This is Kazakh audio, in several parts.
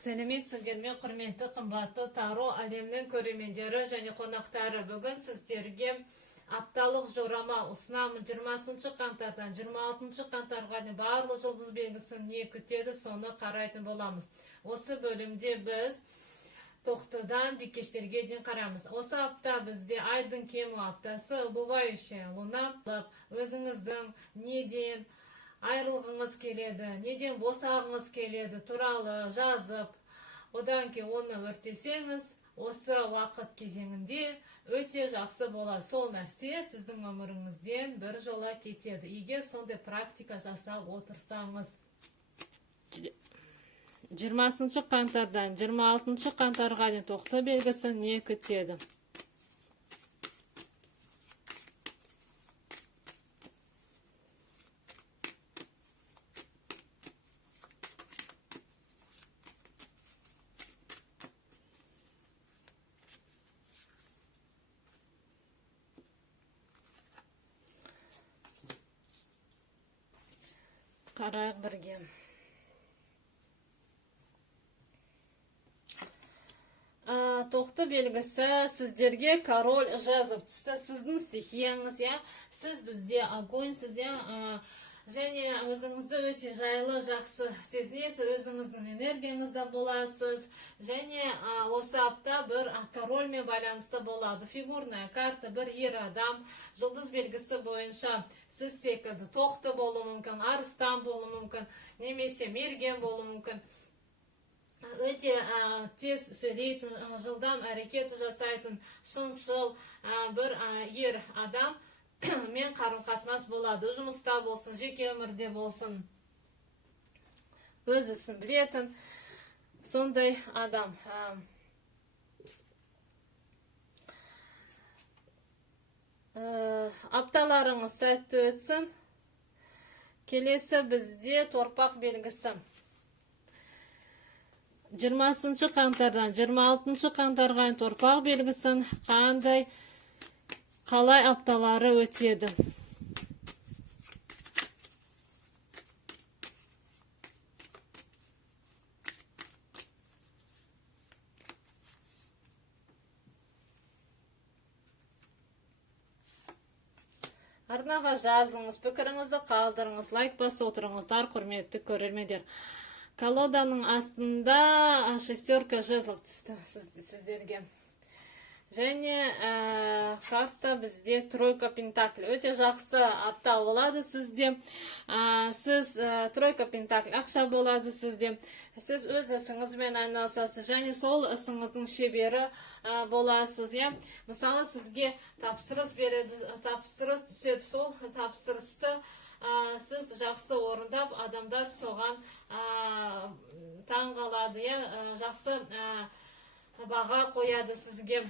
Сәлеметсіздерме, құрметті қымбатты Таро әлемнің көрермендері және қонақтары. Бүгін сіздерге апталық жорама ұсынамын. 20 қаңтардан 26 қаңтарға дейін барлық жұлдыз белгісін не күтеді, соны қарайтын боламыз. Осы бөлімде біз тоқтыдан бикештерге дейін қарамыз. Осы апта бізде айдың кемі аптасы, убывающая луна. Өзіңіздің неден айрылғыңыз келеді, неден босағыңыз келеді туралы жазып, одан кейін оны өртесеңіз, осы уақыт кезеңінде өте жақсы болады. Сол нәрсе сіздің өміріңізден бір жола кетеді, егер сондай практика жасап отырсаңыз. 20 қаңтардан 26 қаңтарға дейін тоқты белгісі не күтеді? Қарайық бірге. Тоқты белгісі сіздерге король жезлов түсті. Сіздің стихияңыз, сіз бізде огоньсыз, және өзіңізді өте жайлы, жақсы сезінесіз, өзіңіздің энергияңызда боласыз. Және осы апта бір корольмен байланысты болады. Фигурная карта, бір ер адам, жұлдыз белгісі бойынша сіз секілді тоқты болу мүмкін, арыстан болу мүмкін, немесе мерген болу мүмкін. Өте тез сөйлейтін, жылдам әрекет жасайтын, шыншыл бір ер адам мен қарым-қатынас болады. Жұмыста болсын, жеке өмірде болсын, өз ісін білетін сондай адам. Апталарыңыз сәтті өтсін. Келесі бізде торпақ белгісі. 20 қаңтардан 26 қаңтарға торпақ белгісін қалай апталары өтеді? Арнаға жазыңыз, пікіріңізді қалдырыңыз, лайк басып отырыңыздар, құрметті көрермендер. Колоданың астында шестерка жезлов түсті сіздерге. Және карта бізде тройка пентакль. Өте жақсы апта болады сізде. Сіз тройка пентакль ақша болады сізде. Сіз өз ісіңізбен айналысасыз, және сол ісіңіздің шебері боласыз. Мысалы, сізге тапсырыс береді, тапсырыс түседі, сол тапсырысты сіз жақсы орындап, адамдар соған таң қалады, жақсы баға қояды сізге.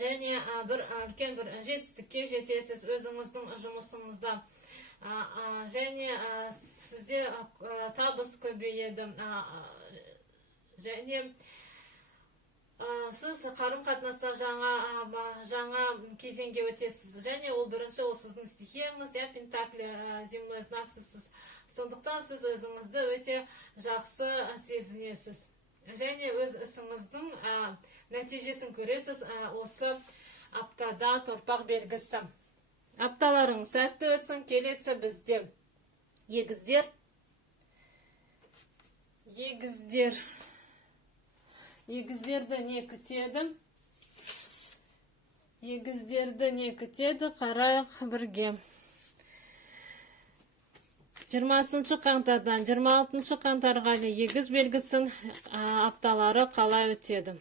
Және үлкен бір жетістікке жетесіз өзіңіздің жұмысыңызда. Және сізде табыс көбейеді. Және сіз қарым-қатынаста жаңа кезеңге өтесіз. Және ол бірінші, ол сіздің стихияңыз, пентакль, земной знаксыз. Сондықтан сіз өзіңізді өте жақсы сезінесіз. Және өз ісіңіздің нәтижесін көресіз осы аптада торпақ белгісі. Апталарың сәтті өтсін. Келесі бізде егіздер. Егіздерді не күтеді? Егіздерді не күтеді? Қарайық бірге. 20 қаңтардан 26 қаңтарға дейін егіз белгісін апталары қалай өтеді?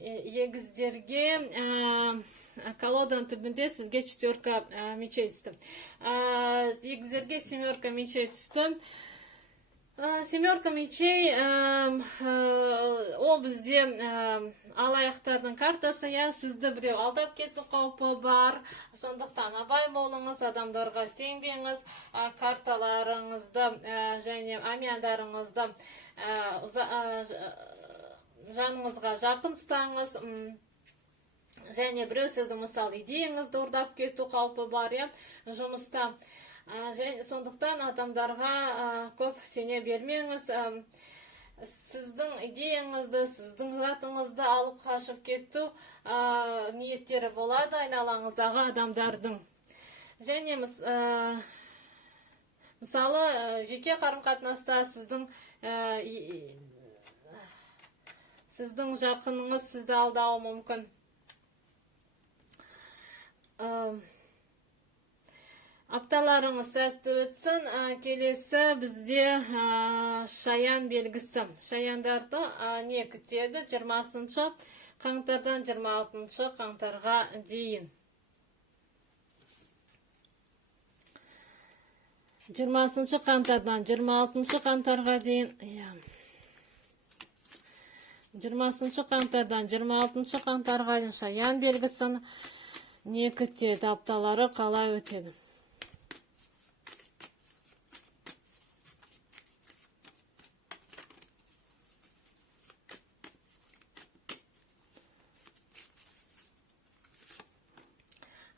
Егіздерге колоданың түбінде сізге четверка мечей түсті. Егіздерге семерка мечей түсті. Семерка мечей ол бізде алаяқтардың картасы, сізді біреу алдап кету қаупі бар, сондықтан абай болыңыз, адамдарға сенбеңіз, карталарыңызды және амияндарыңызды жаныңызға жақын ұстаңыз, және біреу сіздің мысалы идеяңызды ұрдап кету қаупі бар, жұмыста. Сондықтан адамдарға көп сене бермеңіз. Сіздің идеяңызды, сіздің затыңызды алып қашып кету ниеттері болады айналаңыздағы адамдардың. Және мысалы жеке қарым-қатынаста сіздің жақыныңыз сізді алдауы мүмкін. Апталарыңыз сәтті өтсін. Келесі бізде шаян белгісі. Шаяндарды не күтеді? 20 қаңтардан 26 қаңтарға дейін. 20 қаңтардан 26 қаңтарға дейін. 20 қаңтардан 26 қаңтарға дейін шаян белгісін не күтеді? Апталары қалай өтеді?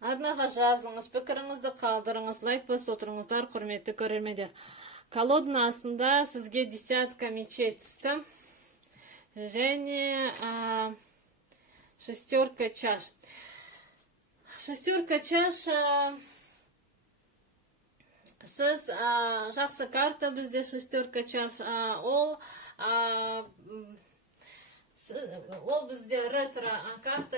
Арнаға жазыңыз, пікіріңізді қалдырыңыз, лайк басып отырыңыздар, құрметті көрермендер. Колоданың астында сізге десятка мечей түсті. Және шестерка чаш. Шестерка чаш сіз жақсы карта бізде шестерка чаш. Ол бізде ретро карта,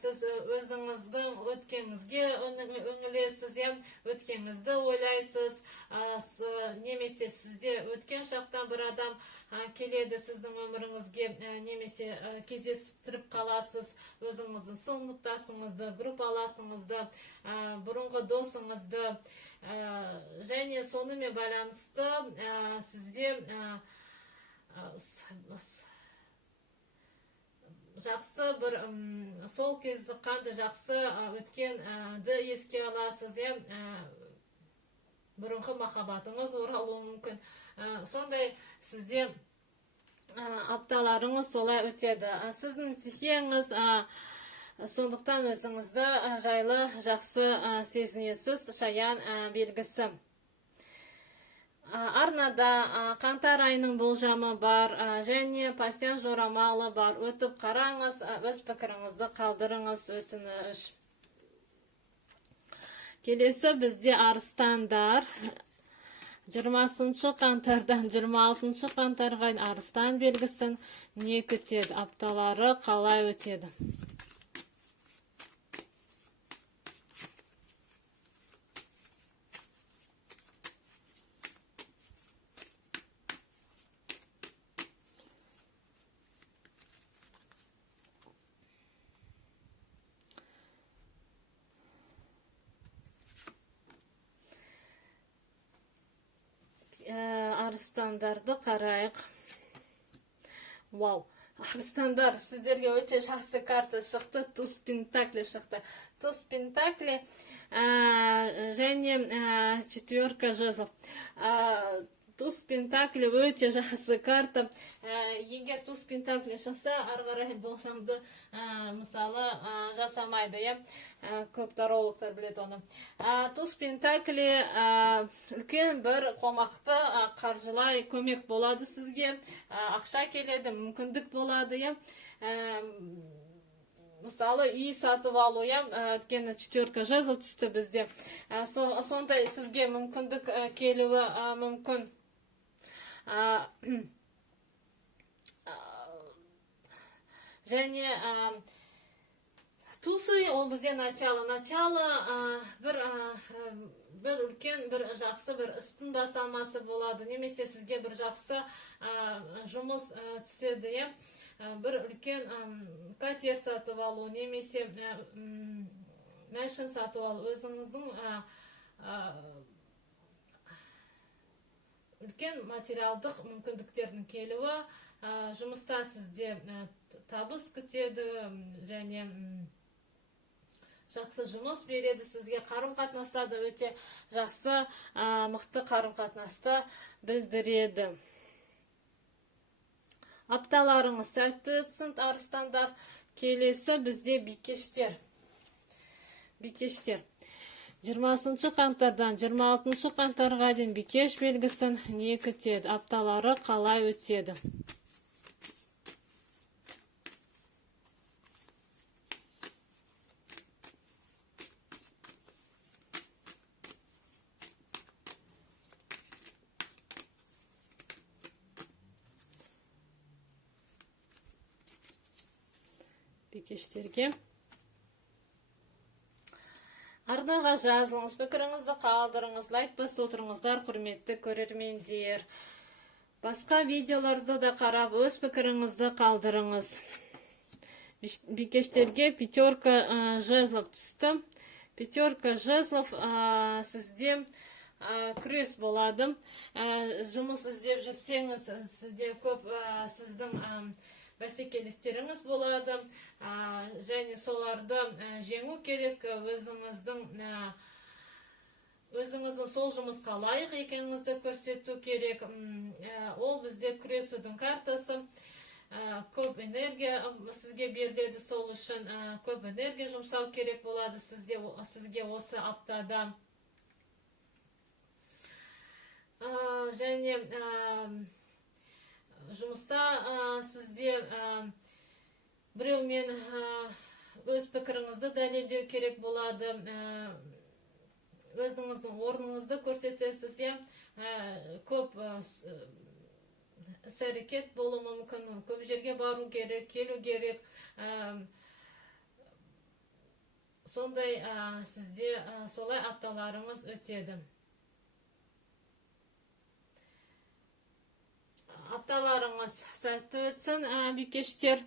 сіз өзіңіздің өткеніңізге үңілесіз, өткеніңізді ойлайсыз, немесе сізде өткен шақтан бір адам келеді сіздің өміріңізге, немесе кездестіріп қаласыз өзіңіздің сыныптасыңызды, группаласыңызды, бұрынғы досыңызды, және сонымен байланысты сізде жақсы бір сол кезді қанды жақсы өткенді еске аласыз, бұрынғы махаббатыңыз оралуы мүмкін. Сондай сізде апталарыңыз солай өтеді. Сіздің стихияңыз, сондықтан өзіңізді жайлы жақсы сезінесіз. Шаян белгісі. Арнада қаңтар айының болжамы бар, және пасьян жорамалы бар. Өтіп қараңыз, өз пікіріңізді қалдырыңыз, өтініш. Келесі бізде арыстандар. 20 қаңтардан 26 қаңтарға арыстан белгісін не күтеді? Апталары қалай өтеді? Арыстандарды қарайық. Вау, арыстандар, сіздерге өте жақсы карта шықты. Туз пентакли шықты. Туз пентакли және четверка жезлов. Туз пентакли өте жақсы карта. Егер туз пентакли шықса, арғарай болжамды мысалы жасамайды, көп тарологтар біледі оны. Туз пентакли үлкен бір қомақты қаржылай көмек болады сізге, ақша келеді, мүмкіндік болады, мысалы үй сатып алу, өткені четверка жезл түсті бізде. Сондай сізге мүмкіндік келуі мүмкін. Және тусы ол бізде начало бір үлкен, бір жақсы бір істің басталмасы болады, немесе сізге бір жақсы жұмыс түседі, бір үлкен пәтер сатып алу, немесе мәшін сатып алу, өзіңіздің үлкен материалдық мүмкіндіктердің келуі, жұмыста сізде табыс күтеді және жақсы жұмыс береді сізге, қарым-қатынаста да өте жақсы, мықты қарым-қатынасты білдіреді. Апталарыңыз сәтті өтсін, арыстандар. Келесі бізде бикештер. 20 қаңтардан 26 қаңтарға дейін бикеш белгісін не күтеді? Апталары қалай өтеді? Бикештерге арнаға жазылыңыз, пікіріңізді қалдырыңыз, лайк басып отырыңыздар, құрметті көрермендер. Басқа видеоларды да қарап, өз пікіріңізді қалдырыңыз. Бикештерге 5 жезлов түсті. 5 жезлов сізде күрес болады. Жұмыс іздеп жүрсеңіз, сізде көп сіздің бәсекелестеріңіз болады, және соларды жеңу керек, өзіңіздің сол жұмысқа лайық екеніңізді көрсету керек. Ол бізде күресудің картасы. Көп энергия сізге беріледі, сол үшін көп энергия жұмсау керек болады сізге осы аптада. Және жұмыста сізде біреумен өз пікіріңізді дәлелдеу керек болады, өзіңіздің орныңызды көрсетесіз, көп іс-әрекет болуы мүмкін, көп жерге бару керек, келу керек. Сондай сізде солай апталарыңыз өтеді. Апталарыңыз сәтті өтсін, бикештер.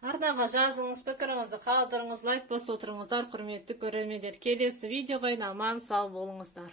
Арнаға жазылыңыз, пікіріңізді қалдырыңыз, лайк басып отырыңыздар, құрметті көрермендер. Келесі видеоға аман сау болыңыздар.